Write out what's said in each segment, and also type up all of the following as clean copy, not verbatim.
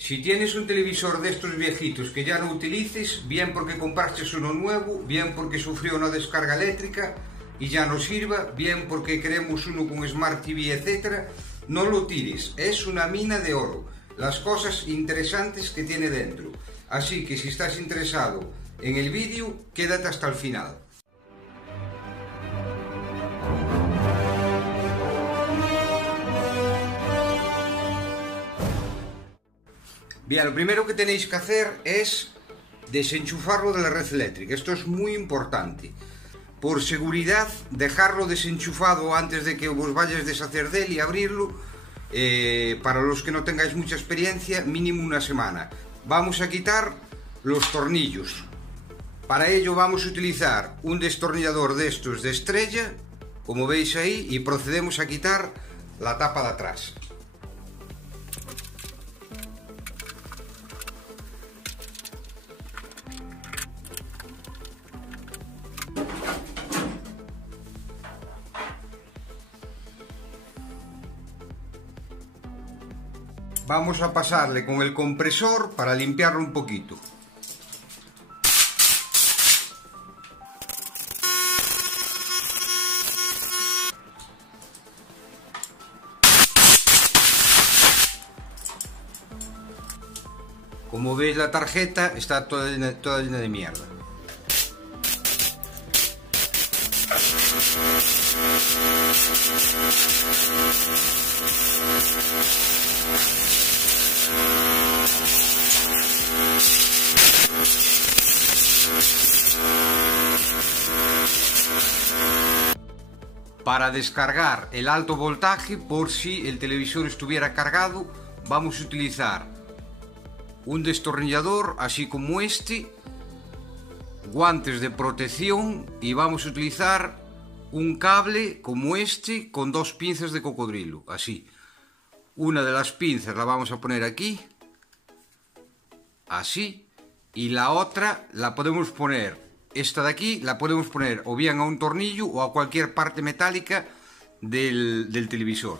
Si tienes un televisor de estos viejitos que ya no utilices, bien porque compraste uno nuevo, bien porque sufrió una descarga eléctrica y ya no sirva, bien porque queremos uno con Smart TV, etc., no lo tires, es una mina de oro, las cosas interesantes que tiene dentro. Así que si estás interesado en el vídeo, quédate hasta el final. Bien, lo primero que tenéis que hacer es desenchufarlo de la red eléctrica. Esto es muy importante. Por seguridad, dejarlo desenchufado antes de que os vayáis a deshacer de él y abrirlo. Para los que no tengáis mucha experiencia, mínimo una semana. Vamos a quitar los tornillos. Para ello vamos a utilizar un destornillador de estos de estrella, como veis ahí, y procedemos a quitar la tapa de atrás. Vamos a pasarle con el compresor para limpiarlo un poquito. Como veis, la tarjeta está toda llena de mierda. Para descargar el alto voltaje, por si el televisor estuviera cargado, vamos a utilizar un destornillador así como este, guantes de protección, y vamos a utilizar un cable como este con dos pinzas de cocodrilo, así. Una de las pinzas la vamos a poner aquí, así, y la otra la podemos poner, esta de aquí la podemos poner o bien a un tornillo o a cualquier parte metálica del televisor.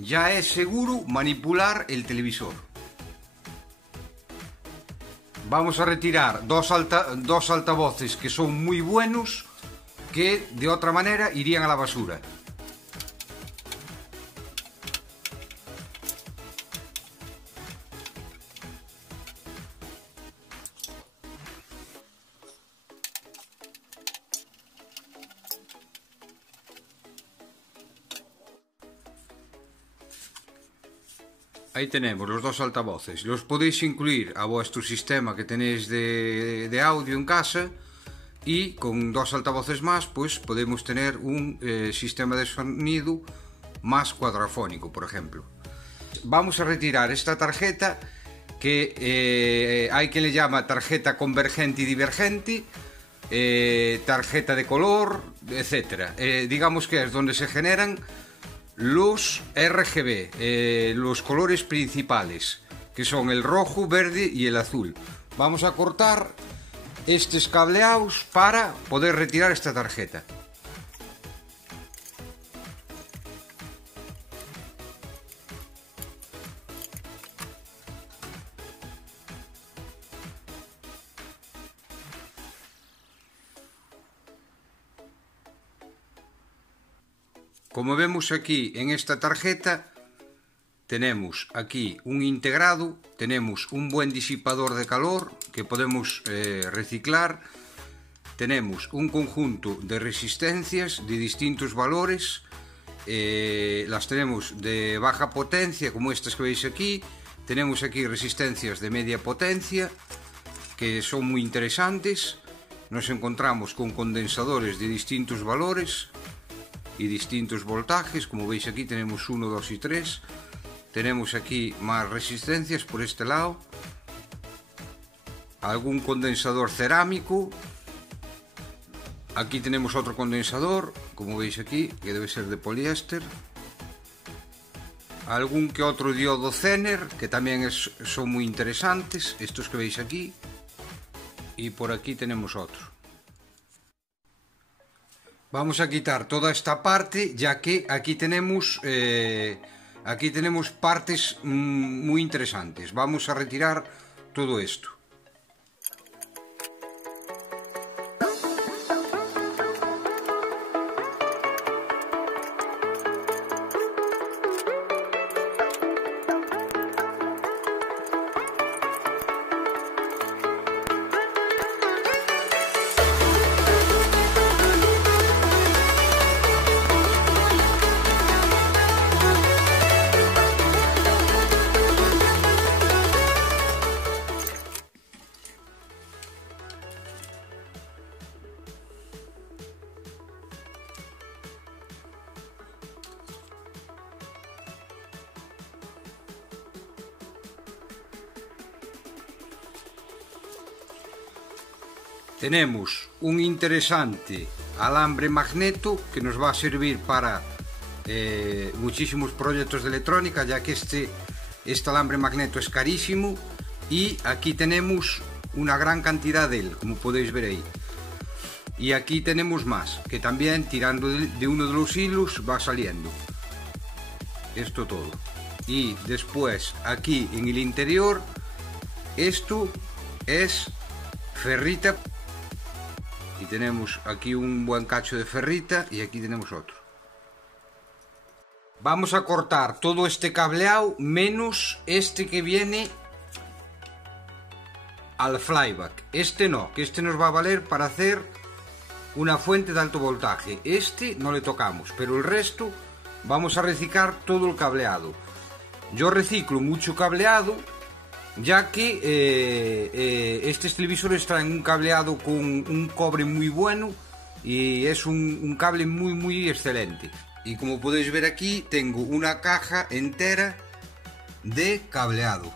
Ya es seguro manipular el televisor. Vamos a retirar dos altavoces que son muy buenos, que de otra manera irían a la basura. Ahí tenemos los dos altavoces. Los podéis incluir a vuestro sistema que tenéis de audio en casa, y con dos altavoces más pues podemos tener un sistema de sonido más cuadrafónico, por ejemplo. Vamos a retirar esta tarjeta que hay quien le llama tarjeta convergente y divergente, tarjeta de color, etc. Digamos que es donde se generan los RGB, los colores principales, que son el rojo, verde y el azul. Vamos a cortar estos cableados para poder retirar esta tarjeta. Como vemos aquí en esta tarjeta, tenemos aquí un integrado, tenemos un buen disipador de calor que podemos reciclar, tenemos un conjunto de resistencias de distintos valores, las tenemos de baja potencia como estas que veis aquí, tenemos aquí resistencias de media potencia que son muy interesantes, nos encontramos con condensadores de distintos valores y distintos voltajes. Como veis aquí tenemos 1, 2 y 3. Tenemos aquí más resistencias por este lado, algún condensador cerámico. Aquí tenemos otro condensador, como veis aquí, que debe ser de poliéster. Algún que otro diodo Zener, que también son muy interesantes, estos que veis aquí. Y por aquí tenemos otro. Vamos a quitar toda esta parte, ya que aquí tenemos partes muy interesantes. Vamos a retirar todo esto. Tenemos un interesante alambre magneto que nos va a servir para muchísimos proyectos de electrónica, ya que este alambre magneto es carísimo, y aquí tenemos una gran cantidad de él, como podéis ver ahí. Y aquí tenemos más, que también tirando de uno de los hilos va saliendo. Esto todo. Y después aquí en el interior, esto es ferrita. Y tenemos aquí un buen cacho de ferrita y aquí tenemos otro. Vamos a cortar todo este cableado menos este que viene al flyback. Este no, que este nos va a valer para hacer una fuente de alto voltaje. Este no le tocamos, pero el resto vamos a reciclar todo el cableado. Yo reciclo mucho cableado, ya que estos televisores traen un cableado con un cobre muy bueno y es un cable muy excelente. Y como podéis ver aquí, tengo una caja entera de cableado.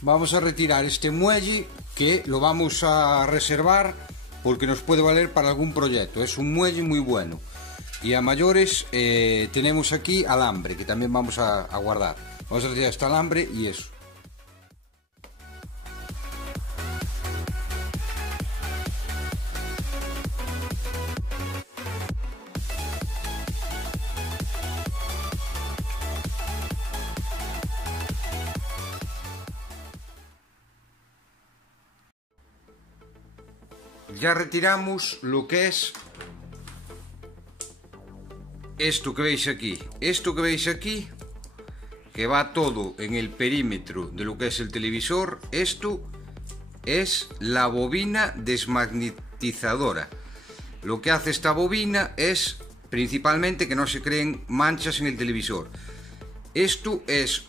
Vamos a retirar este muelle, que lo vamos a reservar porque nos puede valer para algún proyecto. Es un muelle muy bueno. Y a mayores tenemos aquí alambre, que también vamos a guardar. Vamos a retirar este alambre y eso. Ya retiramos lo que es esto que veis aquí. Esto que veis aquí, que va todo en el perímetro de lo que es el televisor. Esto es la bobina desmagnetizadora. Lo que hace esta bobina es principalmente que no se creen manchas en el televisor. Esto es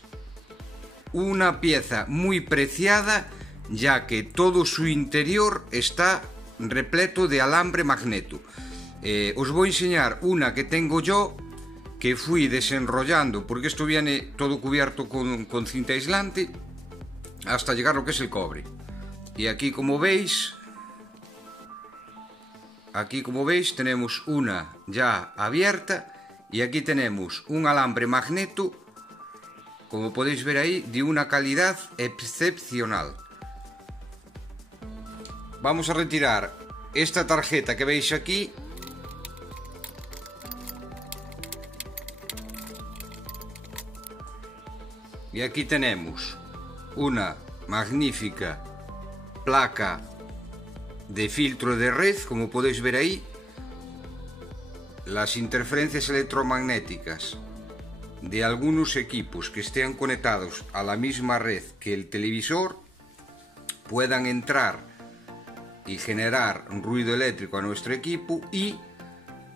una pieza muy preciada, ya que todo su interior está repleto de alambre magneto. Os voy a enseñar una que tengo yo, que fui desenrollando, porque esto viene todo cubierto con cinta aislante hasta llegar a lo que es el cobre. Y aquí como veis tenemos una ya abierta, y aquí tenemos un alambre magneto, como podéis ver ahí, de una calidad excepcional. Vamos a retirar esta tarjeta que veis aquí. Y aquí tenemos una magnífica placa de filtro de red, como podéis ver ahí. Las interferencias electromagnéticas de algunos equipos que estén conectados a la misma red que el televisor puedan entrar y generar un ruido eléctrico a nuestro equipo, y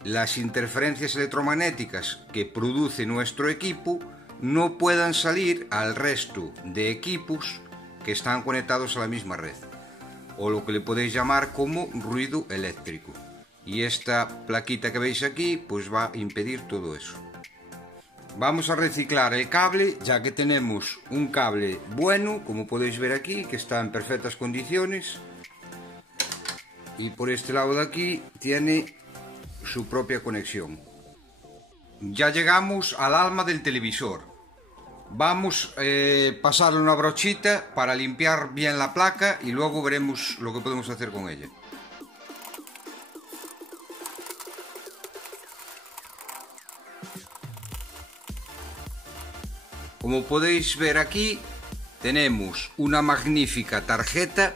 las interferencias electromagnéticas que produce nuestro equipo no puedan salir al resto de equipos que están conectados a la misma red, o lo que le podéis llamar como ruido eléctrico. Y esta plaquita que veis aquí pues va a impedir todo eso. Vamos a reciclar el cable, ya que tenemos un cable bueno, como podéis ver aquí, que está en perfectas condiciones, y por este lado de aquí tiene su propia conexión. Ya llegamos al alma del televisor. Vamos a pasarle una brochita para limpiar bien la placa y luego veremos lo que podemos hacer con ella. Como podéis ver aquí, tenemos una magnífica tarjeta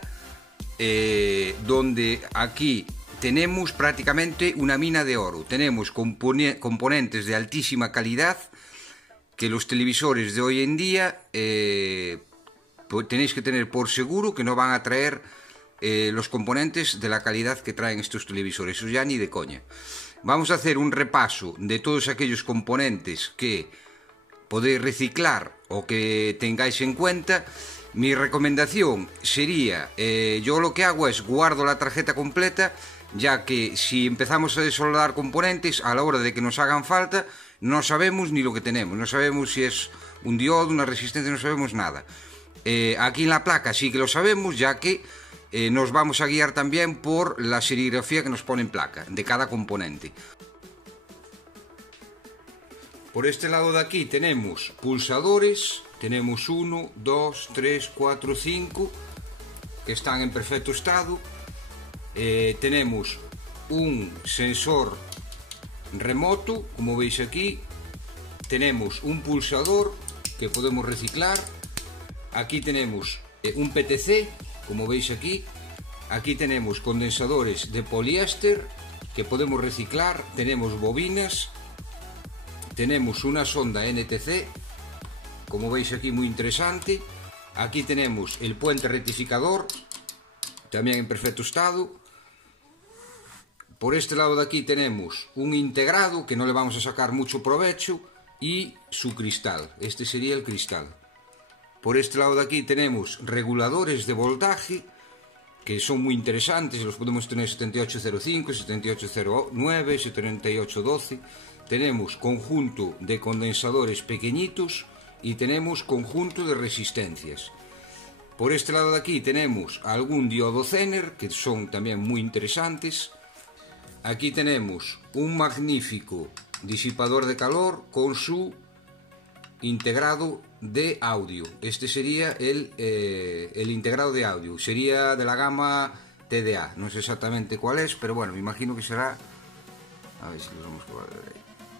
donde aquí tenemos prácticamente una mina de oro. Tenemos componentes de altísima calidad que los televisores de hoy en día tenéis que tener por seguro que no van a traer los componentes de la calidad que traen estos televisores, eso ya ni de coña. Vamos a hacer un repaso de todos aquellos componentes que podéis reciclar o que tengáis en cuenta. Mi recomendación sería, yo lo que hago es guardo la tarjeta completa, ya que si empezamos a desoldar componentes, a la hora de que nos hagan falta, no sabemos ni lo que tenemos, no sabemos si es un diodo, una resistencia, no sabemos nada. Aquí en la placa sí que lo sabemos, ya que nos vamos a guiar también por la serigrafía que nos pone en placa de cada componente. Por este lado de aquí tenemos pulsadores, tenemos 1, 2, 3, 4, 5 que están en perfecto estado. Tenemos un sensor remoto, como veis aquí. Tenemos un pulsador que podemos reciclar. Aquí tenemos un PTC, como veis aquí. Aquí tenemos condensadores de poliéster que podemos reciclar. Tenemos bobinas. Tenemos una sonda NTC, como veis aquí, muy interesante. Aquí tenemos el puente rectificador, también en perfecto estado. Por este lado de aquí tenemos un integrado que no le vamos a sacar mucho provecho y su cristal. Este sería el cristal. Por este lado de aquí tenemos reguladores de voltaje que son muy interesantes. Los podemos tener 7805, 7809, 7812. Tenemos conjunto de condensadores pequeñitos y tenemos conjunto de resistencias. Por este lado de aquí tenemos algún diodo Zener que son también muy interesantes. Aquí tenemos un magnífico disipador de calor con su integrado de audio. Este sería el integrado de audio. Sería de la gama TDA. No sé exactamente cuál es, pero bueno, me imagino que será... A ver si lo vamos a ver ahí.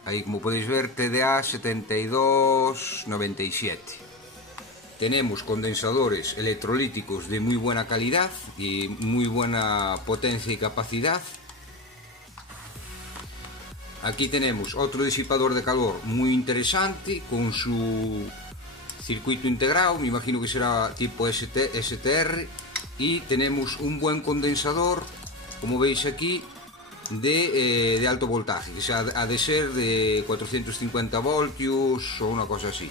Ahí, como podéis ver, TDA 7297. Tenemos condensadores electrolíticos de muy buena calidad y muy buena potencia y capacidad. Aquí tenemos otro disipador de calor muy interesante con su circuito integrado, me imagino que será tipo STR. Y tenemos un buen condensador, como veis aquí, de alto voltaje, que ha de ser de 450 voltios o una cosa así.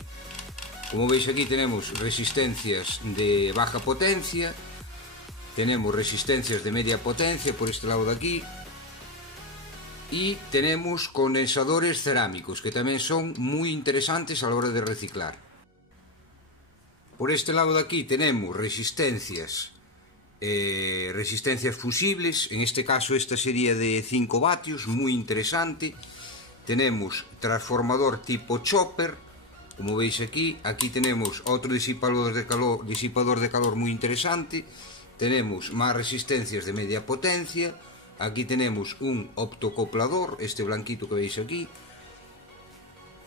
Como veis aquí tenemos resistencias de baja potencia, tenemos resistencias de media potencia por este lado de aquí, y tenemos condensadores cerámicos que también son muy interesantes a la hora de reciclar. Por este lado de aquí tenemos resistencias fusibles, en este caso esta sería de 5 vatios, muy interesante. Tenemos transformador tipo chopper, como veis aquí. Aquí tenemos otro disipador de calor muy interesante. Tenemos más resistencias de media potencia. Aquí tenemos un optocoplador, este blanquito que veis aquí.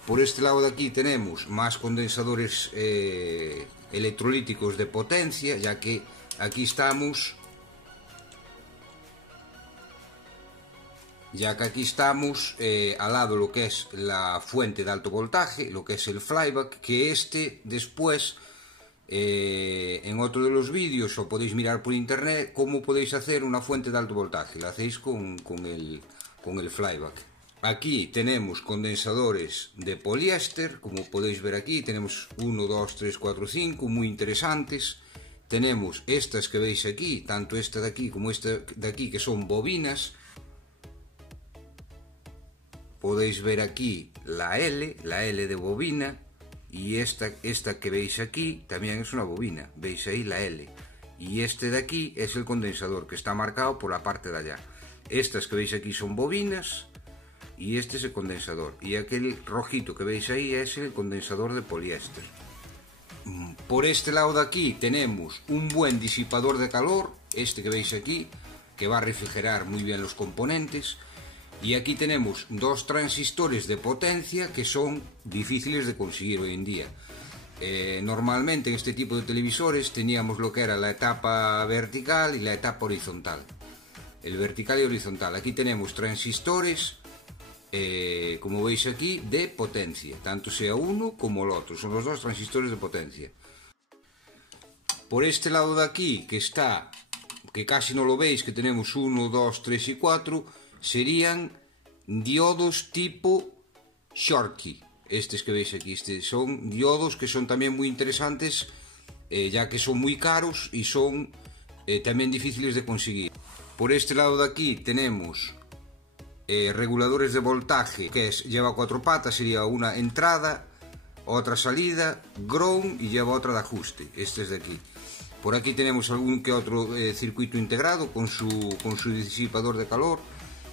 Por este lado de aquí tenemos más condensadores electrolíticos de potencia, ya que aquí estamos al lado lo que es la fuente de alto voltaje, lo que es el flyback, que este después En otro de los vídeos, o podéis mirar por internet, cómo podéis hacer una fuente de alto voltaje. Lo hacéis con el flyback. Aquí tenemos condensadores de poliéster, como podéis ver aquí, tenemos 1, 2, 3, 4, 5, muy interesantes. Tenemos estas que veis aquí, tanto esta de aquí como esta de aquí, que son bobinas. Podéis ver aquí la L de bobina. Y esta que veis aquí también es una bobina, veis ahí la L. Y este de aquí es el condensador, que está marcado por la parte de allá. Estas que veis aquí son bobinas y este es el condensador. Y aquel rojito que veis ahí es el condensador de poliéster. Por este lado de aquí tenemos un buen disipador de calor, este que veis aquí, que va a refrigerar muy bien los componentes. Y aquí tenemos dos transistores de potencia que son difíciles de conseguir hoy en día. Normalmente en este tipo de televisores teníamos lo que era la etapa vertical y la etapa horizontal. El vertical y horizontal. Aquí tenemos transistores, como veis aquí, de potencia. Tanto sea uno como el otro. Son los dos transistores de potencia. Por este lado de aquí, que casi no lo veis, que tenemos 1, 2, 3 y 4... serían diodos tipo Schottky. Estos que veis aquí, son diodos que son también muy interesantes, ya que son muy caros y son también difíciles de conseguir. Por este lado de aquí tenemos reguladores de voltaje, que lleva 4 patas, sería una entrada, otra salida, ground y lleva otra de ajuste. Este es de aquí. Por aquí tenemos algún que otro circuito integrado con su disipador de calor.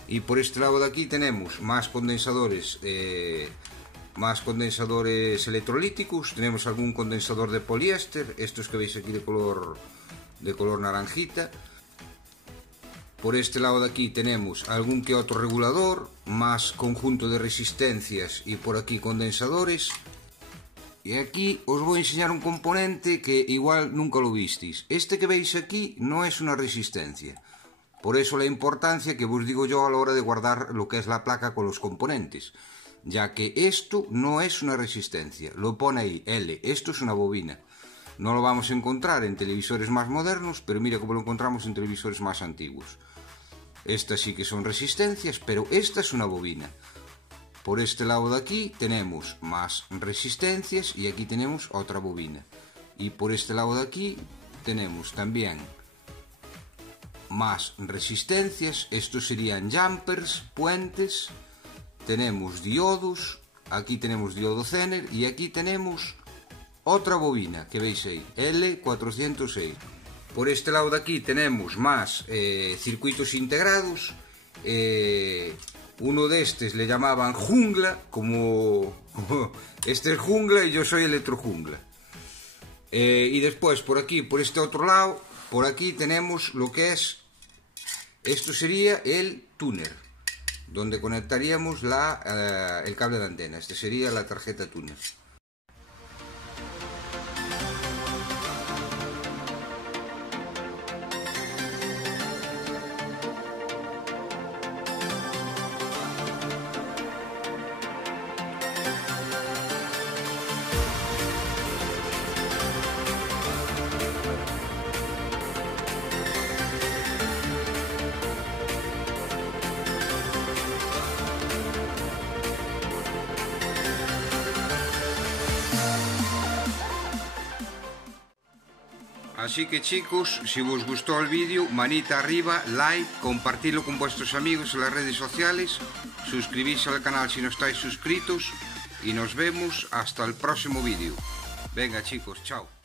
Y por este lado de aquí tenemos más condensadores electrolíticos. Tenemos algún condensador de poliéster, estos que veis aquí de color naranjita. Por este lado de aquí tenemos algún que otro regulador, más conjunto de resistencias y por aquí condensadores. Y aquí os voy a enseñar un componente que igual nunca lo visteis. Este que veis aquí no es una resistencia. Por eso la importancia que os digo yo a la hora de guardar lo que es la placa con los componentes, ya que esto no es una resistencia, lo pone ahí L, esto es una bobina. No lo vamos a encontrar en televisores más modernos, pero mira cómo lo encontramos en televisores más antiguos. Estas sí que son resistencias, pero esta es una bobina. Por este lado de aquí tenemos más resistencias y aquí tenemos otra bobina. Y por este lado de aquí tenemos también más resistencias, estos serían jumpers, puentes, tenemos diodos, aquí tenemos diodo Zener y aquí tenemos otra bobina que veis ahí, L406. Por este lado de aquí tenemos más circuitos integrados, uno de estos le llamaban jungla, como este es jungla y yo soy electrojungla. Y después por aquí, por este otro lado, por aquí tenemos lo que es, esto sería el tuner, donde conectaríamos el cable de antena. Este sería la tarjeta tuner. Así que chicos, si os gustó el vídeo, manita arriba, like, compartirlo con vuestros amigos en las redes sociales, suscribís al canal si no estáis suscritos y nos vemos hasta el próximo vídeo. Venga chicos, chao.